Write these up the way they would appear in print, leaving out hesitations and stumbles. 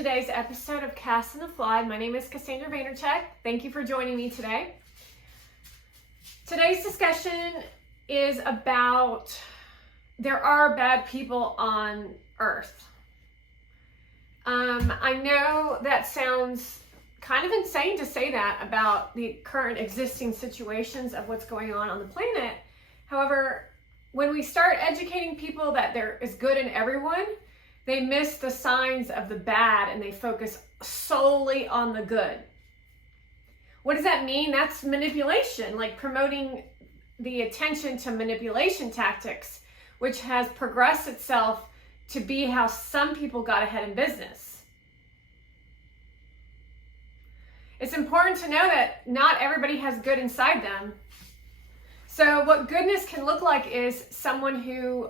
Today's episode of Cass and the Fly. My name is Cassandra Vaynerchuk. Thank you for joining me today. Today's discussion is about there are bad people on earth. I know that sounds kind of insane to say that about the current existing situations of what's going on the planet. However, when we start educating people that there is good in everyone, they miss the signs of the bad and they focus solely on the good. What does that mean? That's manipulation, like promoting the attention to manipulation tactics, which has progressed itself to be how some people got ahead in business. It's important to know that not everybody has good inside them. So what goodness can look like is someone who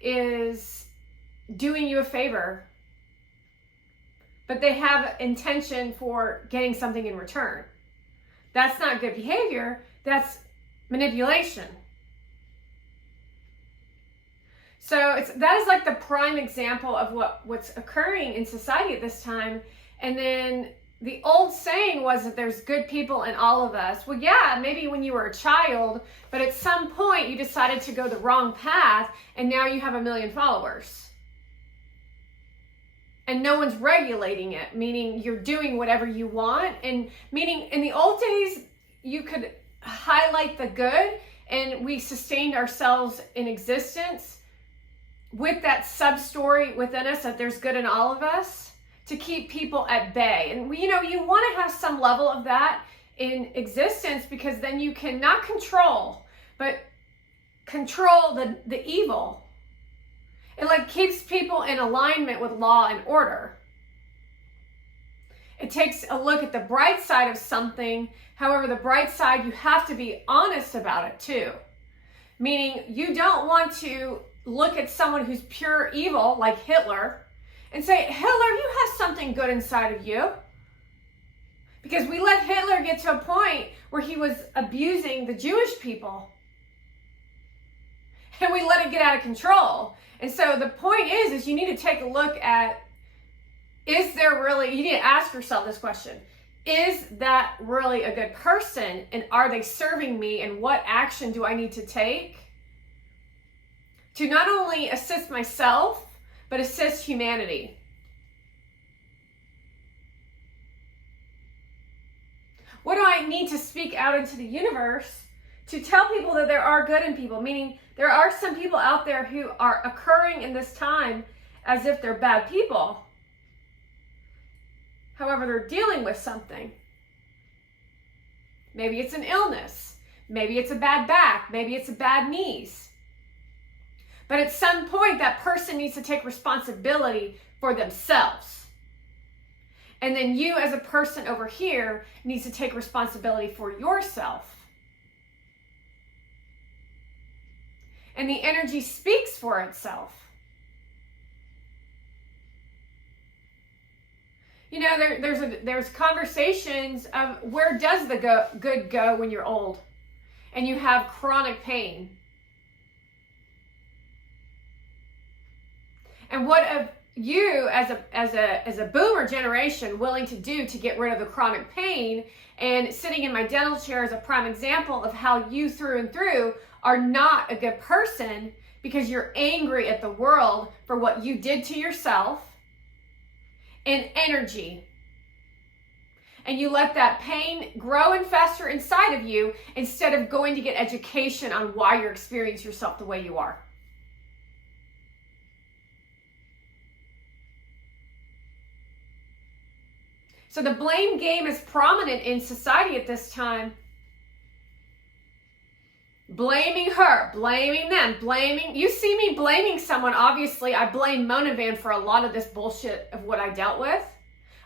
is doing you a favor, but they have intention for getting something in return. That's not good behavior, that's manipulation. So that is like the prime example of what's occurring in society at this time. And then the old saying was that there's good people in all of us. Well, yeah, maybe when you were a child, but at some point you decided to go the wrong path and now you have 1 million followers. And no one's regulating it, meaning you're doing whatever you want. And meaning in the old days, you could highlight the good and we sustained ourselves in existence with that sub-story within us that there's good in all of us to keep people at bay. And you want to have some level of that in existence because then you can not control, but control the evil. It keeps people in alignment with law and order. It takes a look at the bright side of something. However, the bright side, you have to be honest about it too. Meaning you don't want to look at someone who's pure evil like Hitler and say, Hitler, you have something good inside of you. Because we let Hitler get to a point where he was abusing the Jewish people. And we let it get out of control. And so the point is you need to take a look at, you need to ask yourself this question. Is that really a good person? And are they serving me? And what action do I need to take to not only assist myself, but assist humanity? What do I need to speak out into the universe to tell people that there are good in people? Meaning there are some people out there who are occurring in this time as if they're bad people. However, they're dealing with something. Maybe it's an illness. Maybe it's a bad back. Maybe it's a bad knees. But at some point, that person needs to take responsibility for themselves. And then you as a person over here needs to take responsibility for yourself. And the energy speaks for itself. There's conversations of where does the good go when you're old and you have chronic pain. And what of you as a boomer generation willing to do to get rid of the chronic pain? And sitting in my dental chair is a prime example of how you through and through are not a good person because you're angry at the world for what you did to yourself and energy. And you let that pain grow and fester inside of you instead of going to get education on why you're experiencing yourself the way you are. So the blame game is prominent in society at this time. Blaming her, blaming them, you see me blaming someone. Obviously, I blame Monavan for a lot of this bullshit of what I dealt with.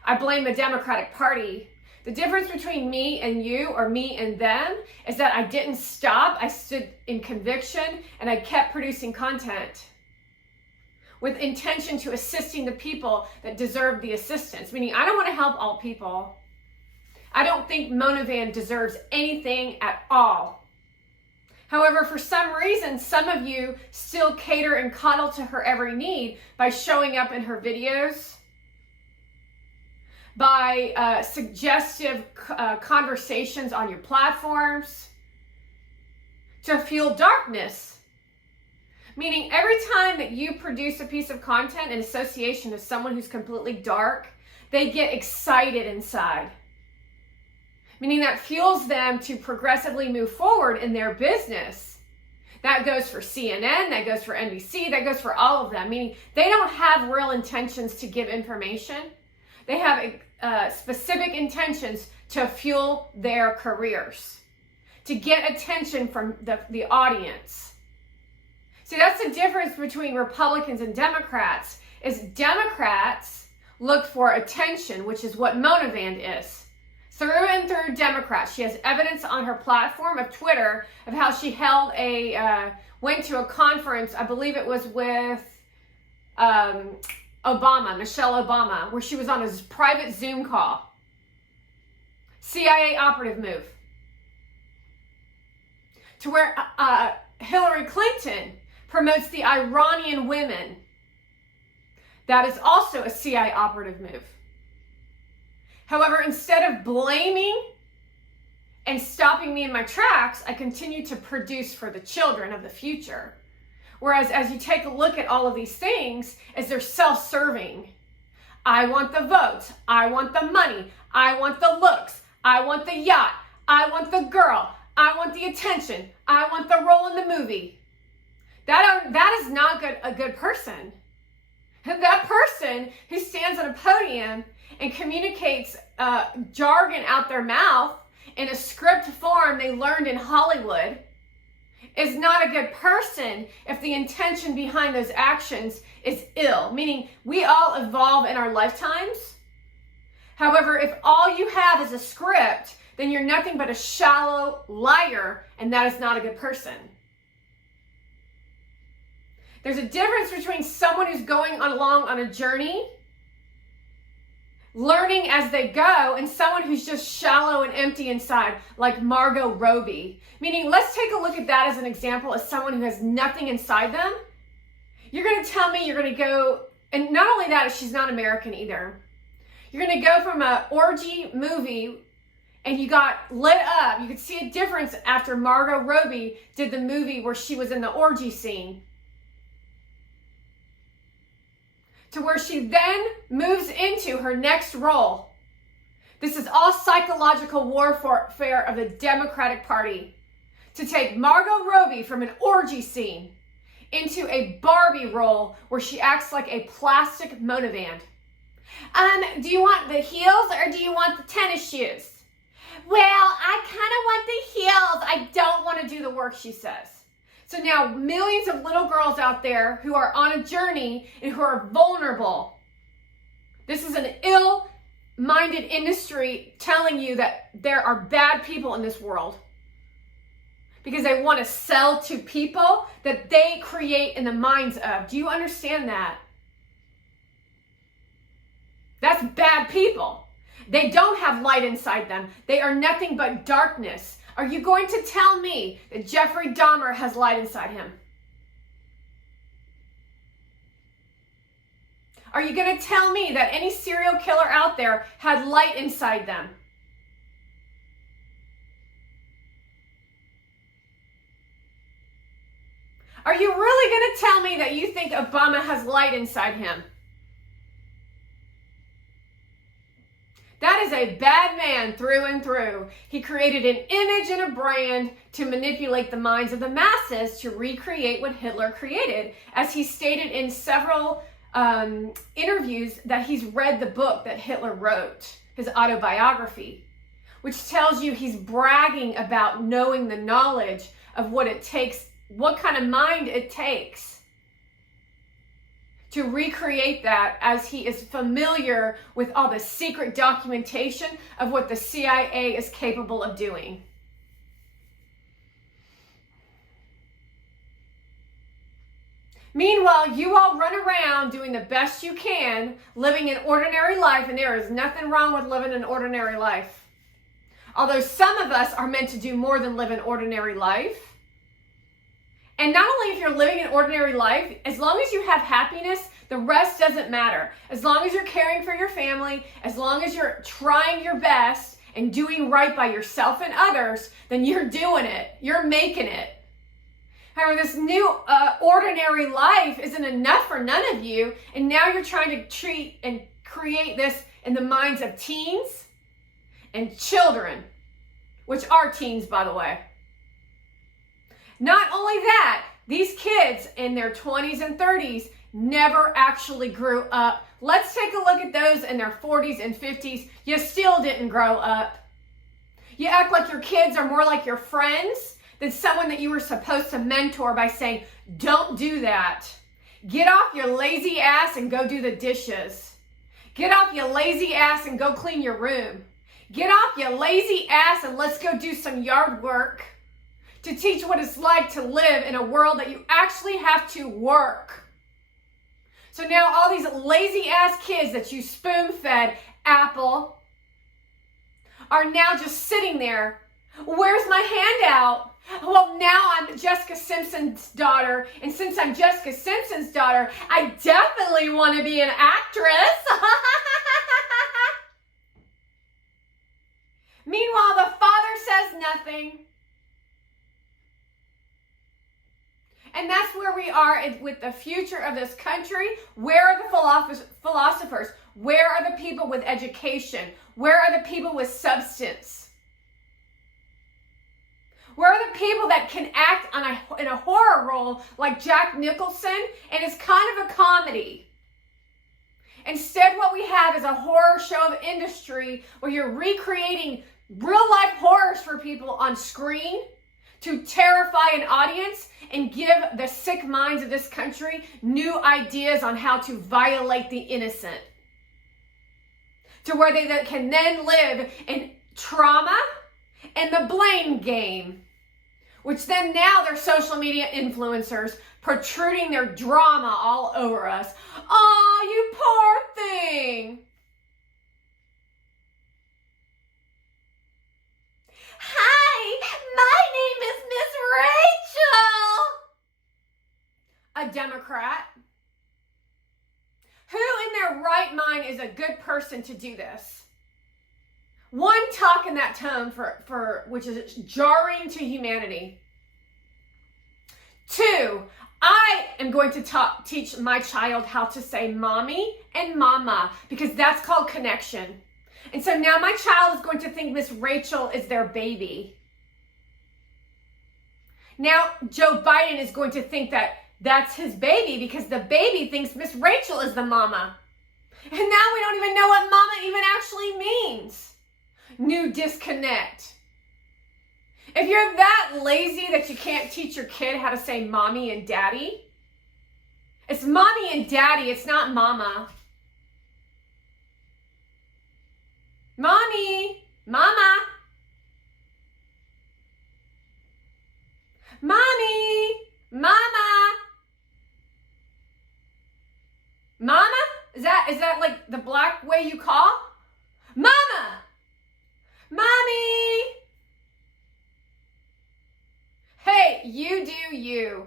I blame the Democratic Party. The difference between me and you, or me and them, is that I didn't stop. I stood in conviction and I kept producing content with intention to assisting the people that deserve the assistance. Meaning, I don't want to help all people. I don't think Monavan deserves anything at all. However, for some reason, some of you still cater and coddle to her every need by showing up in her videos by suggestive conversations on your platforms, to fuel darkness. Meaning every time that you produce a piece of content in association with someone who's completely dark, they get excited inside. Meaning that fuels them to progressively move forward in their business. That goes for CNN, that goes for NBC, that goes for all of them. Meaning they don't have real intentions to give information. They have specific intentions to fuel their careers, to get attention from the audience. See, that's the difference between Republicans and Democrats, is Democrats look for attention, which is what Monavand is. Through and through Democrats. She has evidence on her platform of Twitter of how she went to a conference, I believe it was with Michelle Obama, where she was on a private Zoom call. CIA operative move. To where Hillary Clinton promotes the Iranian women. That is also a CIA operative move. However, instead of blaming and stopping me in my tracks, I continue to produce for the children of the future. Whereas as you take a look at all of these things, as they're self-serving. I want the votes. I want the money. I want the looks. I want the yacht. I want the girl. I want the attention. I want the role in the movie. That is not a good person. That person who stands on a podium and communicates jargon out their mouth in a script form they learned in Hollywood is not a good person if the intention behind those actions is ill. Meaning we all evolve in our lifetimes. However, if all you have is a script, then you're nothing but a shallow liar, and that is not a good person. There's a difference between someone who's going along on a journey, learning as they go, and someone who's just shallow and empty inside, like Margot Robbie. Meaning, let's take a look at that as an example of someone who has nothing inside them. You're going to tell me you're going to go, and not only that, she's not American either. You're going to go from an orgy movie and you got lit up. You could see a difference after Margot Robbie did the movie where she was in the orgy scene, to where she then moves into her next role. This is all psychological warfare of the Democratic Party to take Margot Robbie from an orgy scene into a Barbie role where she acts like a plastic Monavand. Do you want the heels or do you want the tennis shoes? Well, I kind of want the heels. I don't want to do the work, she says. So now millions of little girls out there who are on a journey and who are vulnerable. This is an ill-minded industry telling you that there are bad people in this world because they want to sell to people that they create in the minds of. Do you understand that? That's bad people. They don't have light inside them. They are nothing but darkness. Are you going to tell me that Jeffrey Dahmer has light inside him? Are you going to tell me that any serial killer out there had light inside them? Are you really going to tell me that you think Obama has light inside him? That is a bad man through and through. He created an image and a brand to manipulate the minds of the masses to recreate what Hitler created. As he stated in several interviews that he's read the book that Hitler wrote, his autobiography, which tells you he's bragging about knowing the knowledge of what it takes, what kind of mind it takes to recreate that, as he is familiar with all the secret documentation of what the CIA is capable of doing. Meanwhile, you all run around doing the best you can, living an ordinary life, and there is nothing wrong with living an ordinary life. Although some of us are meant to do more than live an ordinary life. And not only if you're living an ordinary life, as long as you have happiness, The rest doesn't matter. As long as you're caring for your family, as long as you're trying your best and doing right by yourself and others, then you're doing it. You're making it. However, this new ordinary life isn't enough for none of you, and now you're trying to treat and create this in the minds of teens and children, which are teens, by the way. Not only that, these kids in their 20s and 30s never actually grew up. Let's take a look at those in their 40s and 50s. You still didn't grow up. You act like your kids are more like your friends than someone that you were supposed to mentor by saying, don't do that. Get off your lazy ass and go do the dishes. Get off your lazy ass and go clean your room. Get off your lazy ass and let's go do some yard work to teach what it's like to live in a world that you actually have to work. So now all these lazy ass kids that you spoon-fed apple are now just sitting there. Where's my handout? Well, now I'm Jessica Simpson's daughter, and since I'm Jessica Simpson's daughter, I definitely want to be an actress. Meanwhile, the father says nothing. And that's where we are with the future of this country. Where are the philosophers? Where are the people with education? Where are the people with substance? Where are the people that can act in a horror role like Jack Nicholson and it's kind of a comedy? Instead, what we have is a horror show of industry where you're recreating real life horrors for people on screen to terrify an audience and give the sick minds of this country new ideas on how to violate the innocent. To where they can then live in trauma and the blame game, which then now they're social media influencers protruding their drama all over us. Oh, you poor thing. Hi, my name is Miss Rachel. A Democrat. Who in their right mind is a good person to do this? One, talk in that tone for which is jarring to humanity. Two, I am going to teach my child how to say mommy and mama because that's called connection. And so now my child is going to think Miss Rachel is their baby. Now Joe Biden is going to think that that's his baby because the baby thinks Miss Rachel is the mama. And now we don't even know what mama even actually means. New disconnect. If you're that lazy that you can't teach your kid how to say mommy and daddy, it's mommy and daddy, it's not mama. Mommy, mama. Mommy, mama. Mama? Is that like the black way you call? Mama. Mommy. Hey, you do you.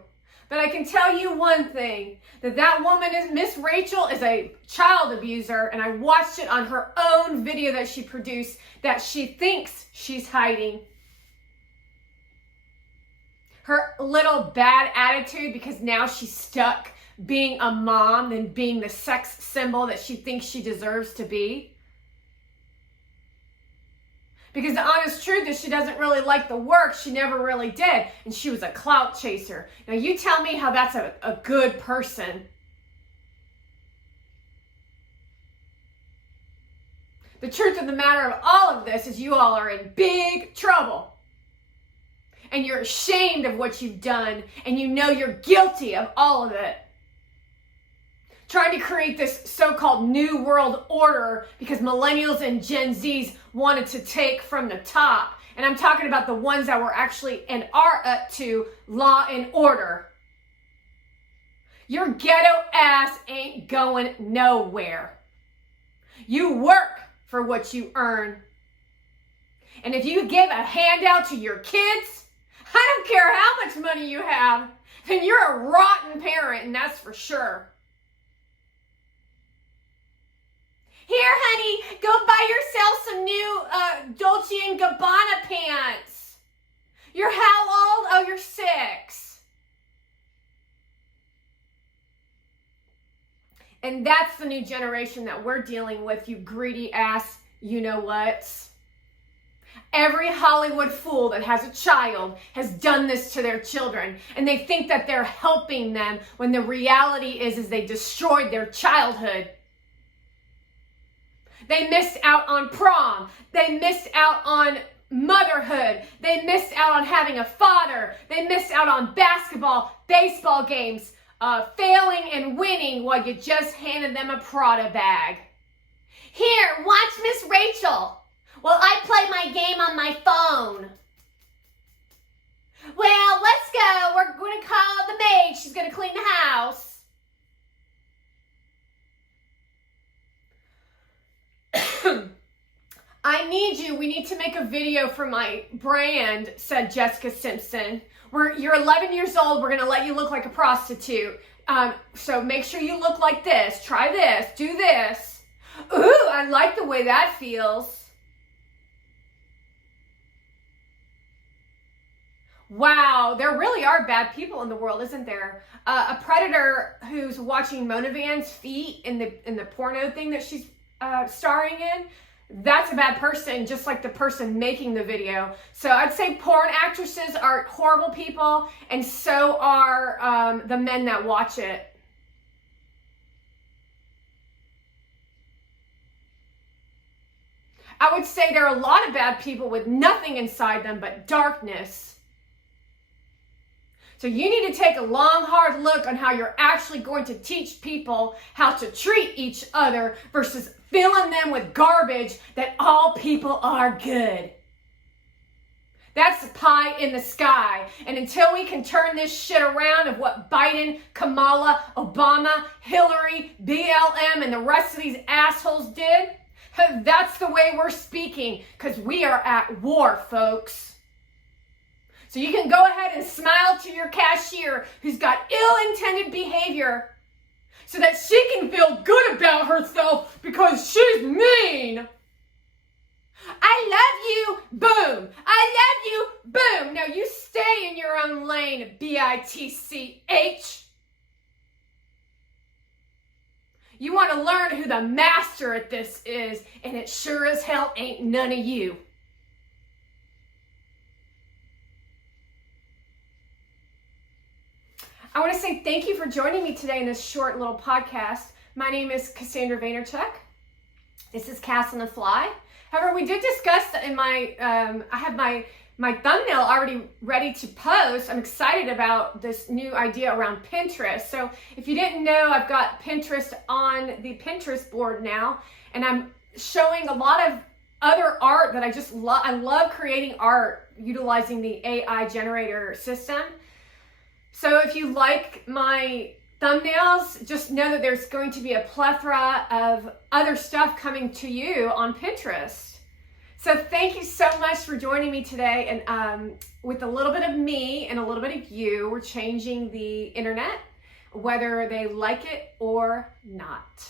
But I can tell you one thing, that woman is, Miss Rachel is a child abuser, and I watched it on her own video that she produced that she thinks she's hiding. Her little bad attitude because now she's stuck being a mom and being the sex symbol that she thinks she deserves to be. Because the honest truth is she doesn't really like the work. She never really did. And she was a clout chaser. Now you tell me how that's a good person. The truth of the matter of all of this is you all are in big trouble. And you're ashamed of what you've done. And you know you're guilty of all of it. Trying to create this so-called new world order because millennials and Gen Zs wanted to take from the top. And I'm talking about the ones that were actually and are up to law and order. Your ghetto ass ain't going nowhere. You work for what you earn. And if you give a handout to your kids, I don't care how much money you have, then you're a rotten parent, and that's for sure. Here, honey, go buy yourself some new Dolce & Gabbana pants. You're how old? Oh, you're 6. And that's the new generation that we're dealing with, you greedy ass you-know-whats. Every Hollywood fool that has a child has done this to their children, and they think that they're helping them when the reality is they destroyed their childhood. They missed out on prom. They missed out on motherhood. They missed out on having a father. They missed out on basketball, baseball games, failing and winning while you just handed them a Prada bag. Here, watch Miss Rachel. Well, I play my game on my phone. Well, let's go. We're going to call the maid. She's going to clean the house. I need you. We need to make a video for my brand, said Jessica Simpson. You're 11 years old. We're going to let you look like a prostitute. So make sure you look like this. Try this. Do this. Ooh, I like the way that feels. Wow, there really are bad people in the world, isn't there? A predator who's watching Mona Van's feet in the porno thing that she's starring in, that's a bad person, just like the person making the video. So I'd say porn actresses are horrible people, and so are the men that watch it. I would say there are a lot of bad people with nothing inside them but darkness. So you need to take a long, hard look on how you're actually going to teach people how to treat each other versus filling them with garbage that all people are good. That's pie in the sky. And until we can turn this shit around of what Biden, Kamala, Obama, Hillary, BLM, and the rest of these assholes did, that's the way we're speaking, because we are at war, folks. So you can go ahead and smile to your cashier who's got ill-intended behavior so that she can feel good about herself because she's mean. I love you, boom. I love you, boom. Now you stay in your own lane, bitch. You want to learn who the master at this is, and it sure as hell ain't none of you. I want to say thank you for joining me today in this short little podcast. My name is Cassandra Vaynerchuk. This is Cass on the Fly. However, we did discuss in my, I have my thumbnail already ready to post. I'm excited about this new idea around Pinterest. So if you didn't know, I've got Pinterest on the Pinterest board now, and I'm showing a lot of other art that I just love. I love creating art utilizing the AI generator system. So if you like my thumbnails, just know that there's going to be a plethora of other stuff coming to you on Pinterest. So thank you so much for joining me today. And with a little bit of me and a little bit of you, we're changing the internet, whether they like it or not.